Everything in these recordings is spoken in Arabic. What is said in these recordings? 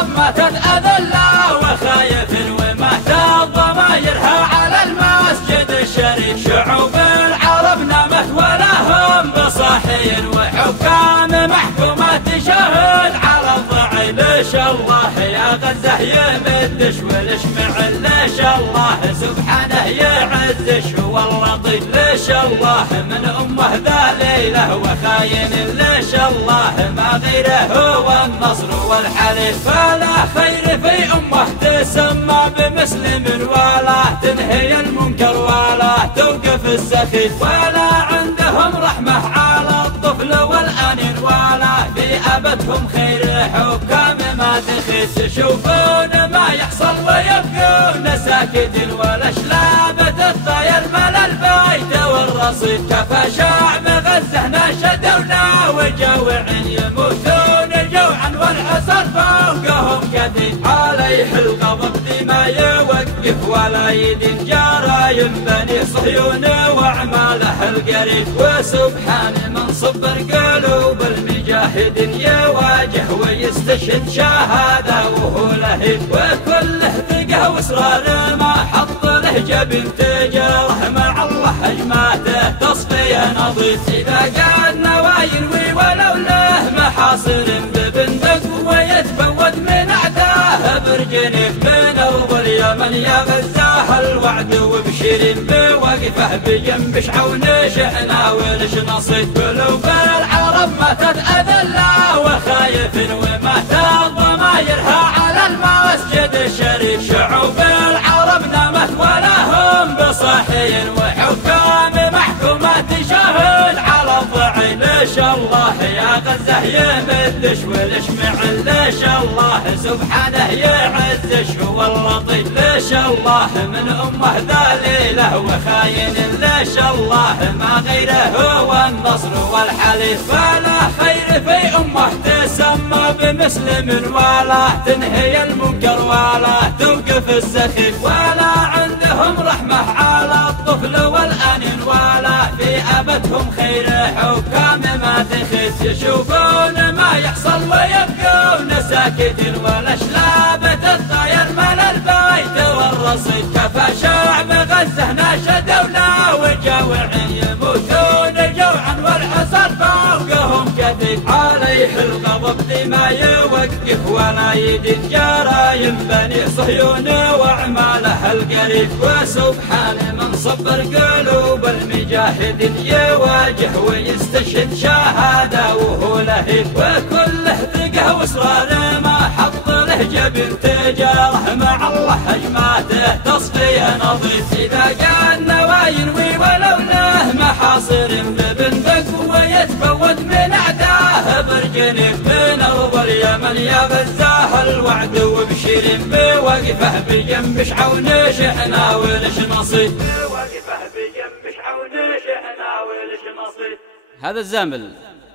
العرب ماتت أذلة وخايف ومات ضمايرها على المسجد الشريف. شعوب العرب نامت ولا هم بصاحين وحكام محكومات تشهد على الضعيف. ليش الله يا غزة يمدش والاشمعل، ليش الله سبحانه يعزش واللطيف. ليش الله من أمه ذليله وخاين، ليش الله ما غيره هو النصر والحليف. فلا خير في أمه تسمى بمسلم ولا تنهي المنكر ولا توقف السخيف. ولا عندهم رحمة على الطفل والأنين ولا في أبدهم خير حكام ما تخيس. يشوفون ما يحصل ويبقون ساكتين ولا شلابة الطير مال البيت والرصيد. كفى شعب غزة ناشدونا وجوع يموتون جوعا والحصر فوقهم كثير. عليه الغضب ما يوقف ولا يدين جرايم بني صهيون واعماله القريب. وسبحان من صبر قلوب المجاهدين يواجه ويستشهد شهاده وهو لهيب. وكله ثقه واصرار ما حط له جبن تجاره مع الله هجماته تصفيه نظيف. اذا قال نواين ولو له محاصر ببندق ويتفود من اعداه برجنيف. من ارض اليمن يا غزاه الوعد وبشيرين بوقفه بجنب شعون شئنا ولش نصيد. قلوب العرب ماتت اذله وخايف ومات ضمايرها على المسجد الشريف. شعوب العرب نامت ولا هم بصاحين وحكام محكومات تشهد على الضعيف. ليش الله يا غزة يمدش والاشمعل، ليش الله سبحانه يعزش هو اللطيف. ليش الله من أمه ذليله وخاين، ليش الله ما غيره هو النصر والحليف. فلا خير في أمه تسمى بمسلم ولا تنهي المنكر ولا توقف السخيف. ولا عندهم رحمة على الطفل والأنين ولا في أبدهم خير حكام ما تخيس. يشوفون ما يحصل ويبقون ساكتين ولا شلابة الطير مال البيت والرصيد. كفى شعب غزة ناشدونا وجوع يموتون جوعا والحصر فوقهم كثيف. عليه الغضب ما يوقف ولا يدين جرايم بني صهيون واعماله القريب. وسبحان من صبر قلوب المجاهدين يواجه ويستشهد شهاده وهو لهيب. وكله ثقه واصرار ما حط له جبن تجاره مع الله هجماته تصفيه نظيف. اذا قال نواين ولو له محاصر ببندق ويتفود من اعداه برجنيف. من ارض اليمن يا غزاه الوعد وبشيرين بوقفه بجنب شعون شئنا ولش نصيد. بوقفه بجنب شعون شئنا ولش نصيد. هذا الزامل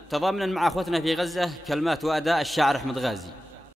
تضامنا مع اخوتنا في غزة كلمات واداء الشاعر احمد غازي.